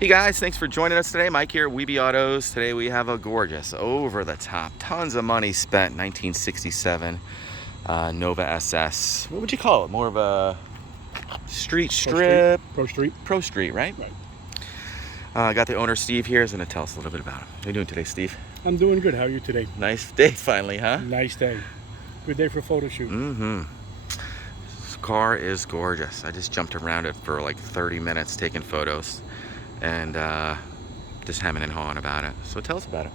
Hey guys, thanks for joining us today. Mike here, Weeby Autos. Today we have a gorgeous, over-the-top, tons of money spent 1967 Nova SS. What would you call it? More of a street strip? Pro Street, right? Right. Got the owner, Steve, here. He's going to tell us a little bit about him. How are you doing today, Steve? I'm doing good. How are you today? Nice day finally, huh? Nice day. Good day for a photo shoot. This car is gorgeous. I just jumped around it for like 30 minutes taking photos and just hemming and hawing about it. So tell us about it.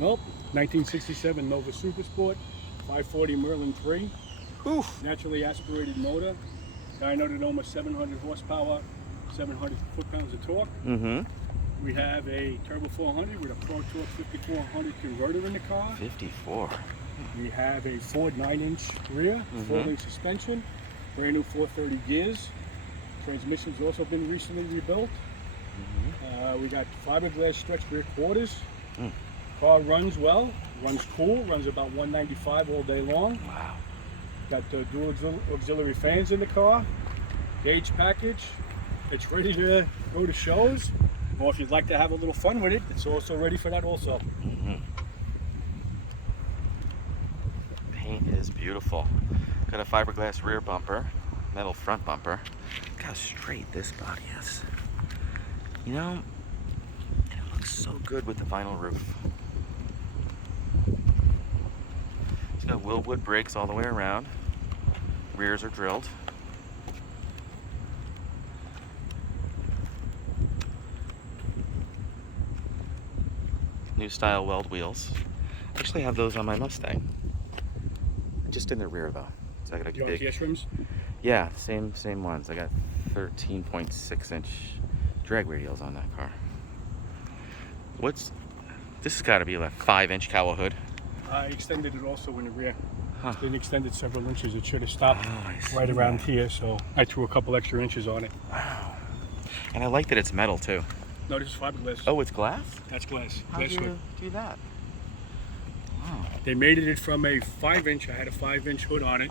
Well, 1967 Nova Super Sport, 540 Merlin 3, Oof. naturally aspirated motor, dynoed almost 700 horsepower, 700 foot-pounds of torque. We have a Turbo 400 with a Pro Torque 5400 converter in the car. 54. We have a Ford 9-inch rear, 4-link suspension, brand new 430 gears. Transmission's also been recently rebuilt. We got fiberglass stretch rear quarters. Car runs well, runs cool, runs about 195 all day long. Wow. Got dual auxiliary fans in the car, gauge package. It's ready to go to shows, or if you'd like to have a little fun with it, it's also ready for that also. Paint is beautiful. Got a fiberglass rear bumper, metal front bumper. Look how straight this body is. You know, it looks so good with the vinyl roof. It's got Wilwood brakes all the way around. Rears are drilled. New style Weld wheels. I actually have those on my Mustang. Just in the rear though. So I got a big GS rims? Yeah, same ones. I got 13.6-inch drag radials on that car. This has got to be like 5-inch Cowl hood. I extended it also in the rear. Huh. Then extended several inches. It should have stopped Oh, right around here, so I threw a couple extra inches on it. Wow. And I like that it's metal too. No, this is fiberglass. Oh, it's glass? That's glass. How Glass do you hood. do that? Wow. They made it from a 5-inch. I had a 5-inch hood on it.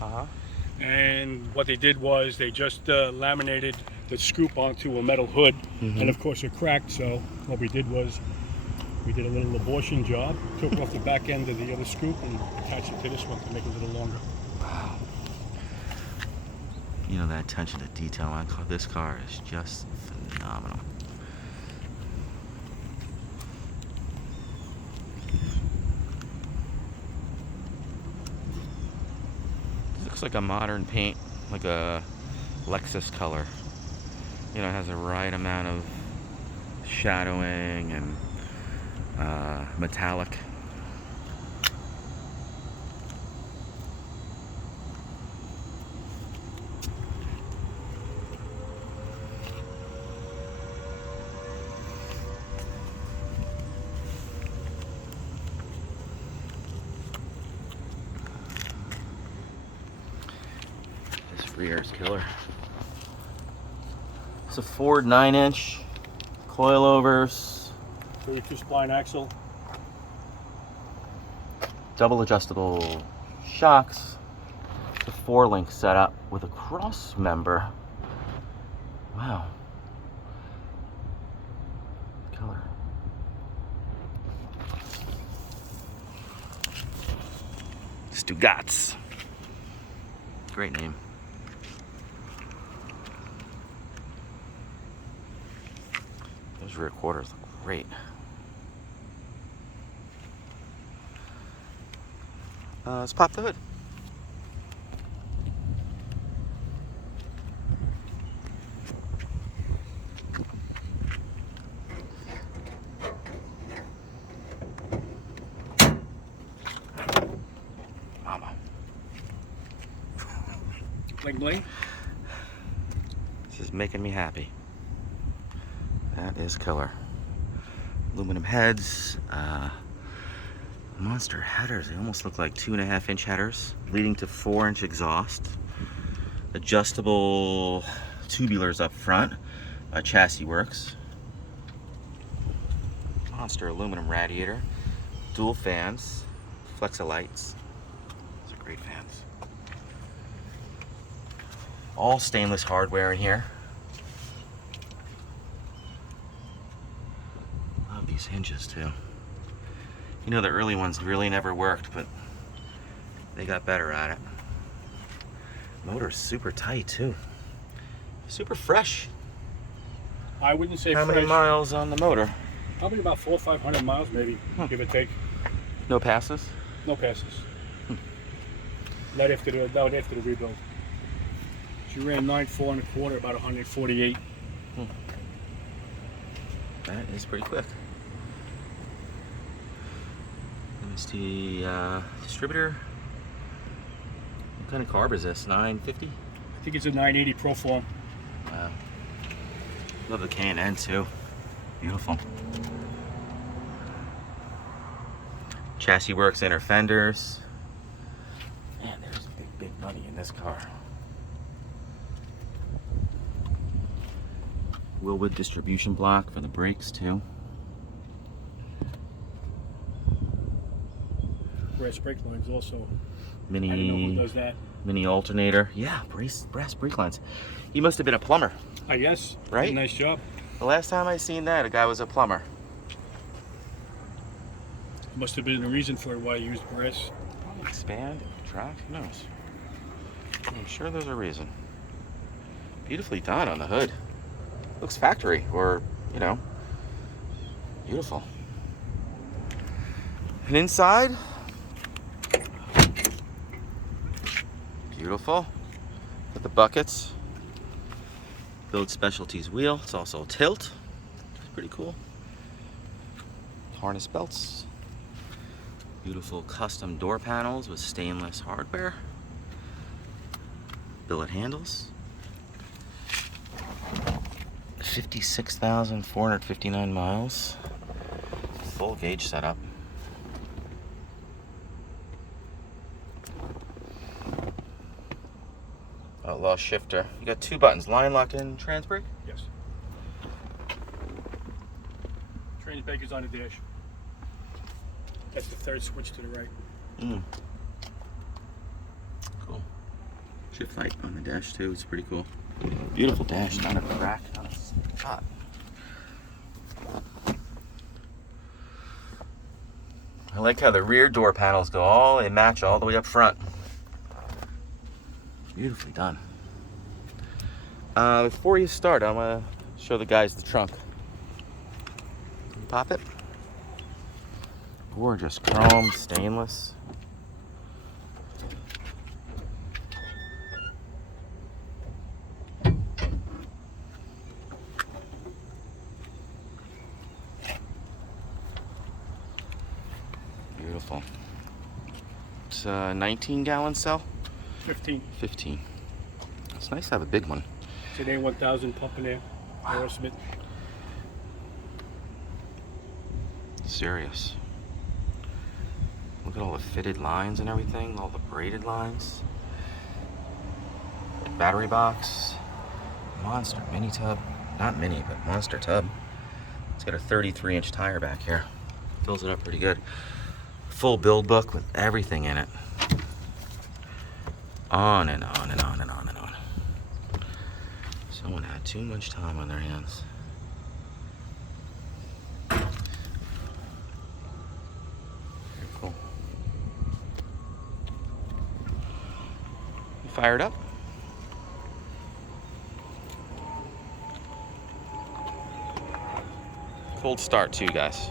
And what they did was they just laminated the scoop onto a metal hood, and of course it cracked. So what we did was we did a little abortion job, took off the back end of the other scoop and attached it to this one to make it a little longer. Wow. You know, that attention to detail on this car is just phenomenal. Looks like a modern paint, like a Lexus color. You know, it has the right amount of shadowing and metallic. Rear is killer. It's a Ford 9-inch, coilovers, 32 spline axle. double adjustable shocks. It's a 4-link setup with a Crossmember. Wow. Killer. Stugots. Great name. Those rear quarters look great. Let's pop the hood. Mama. Bling bling. This is making me happy. That is killer. Aluminum heads, monster headers. They almost look like 2.5-inch headers, leading to 4-inch exhaust. Adjustable tubulars up front. Chassis works. Monster aluminum radiator. Dual fans. Flex-A-Lites. Those are great fans. All stainless hardware in here. love these hinges too. You know, the early ones really never worked, but they got better at it. Motor's super tight too. Super fresh. I wouldn't say How fresh. many miles on the motor? Probably about 400 or 500 miles, maybe, give or take. No passes? No passes. Not after the rebuild. She ran 9.4 1/4, about 148. That is pretty quick. MSD Distributor. What kind of carb is this? 950? I think it's a 980 Proform. Wow. Love the K&N too. Beautiful. Chassis works inner fenders. Man, there's big money in this car. Wilwood distribution block for the brakes too. Brass brake lines also. Mini, I don't know who does that. Mini alternator. Yeah, brass brake lines. He must have been a plumber. I guess. Right? Nice job. The last time I seen that, a guy was a plumber. Must have been a reason for why you used brass. Expand, contract, who knows? I'm sure there's a reason. Beautifully done on the hood. Looks factory, or, you know, beautiful. And inside, beautiful. Got the buckets. Build Specialties wheel. It's also a tilt. It's pretty cool. Harness belts. Beautiful custom door panels with stainless hardware. Billet handles. 56,459 miles. Full gauge setup. Outlaw shifter. You got 2 buttons, line lock and trans brake? Yes. Trans brake is on the dash. That's the third switch to the right. Cool. Shift light on the dash too, it's pretty cool. Beautiful dash, not a crack, not a spot. I like how the rear door panels go they match all the way up front. Beautifully done. Before you start, I'm gonna show the guys the trunk. Pop it. Gorgeous chrome, stainless. Beautiful. It's a 19-gallon cell? 15. 15. It's nice to have a big one. It's an A1000 pump in there. Wow. Smith. Serious. Look at all the fitted lines and everything, all the braided lines. Battery box. Monster mini tub. Not mini, but monster tub. It's got a 33-inch tire back here. Fills it up pretty good. Full build book with everything in it. On and on and on and on and on. Someone had too much time on their hands. Very cool. You fired up? Cold start too, guys.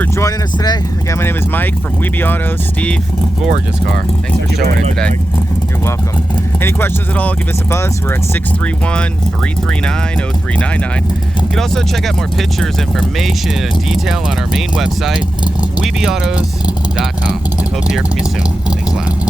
for joining us today. Again, my name is Mike from Weeby Autos. Steve, gorgeous car. Thanks for showing it today. You're welcome. Any questions at all, give us a buzz. We're at 631-339-0399. You can also check out more pictures, information, and detail on our main website, weebyautos.com. And hope to hear from you soon. Thanks a lot.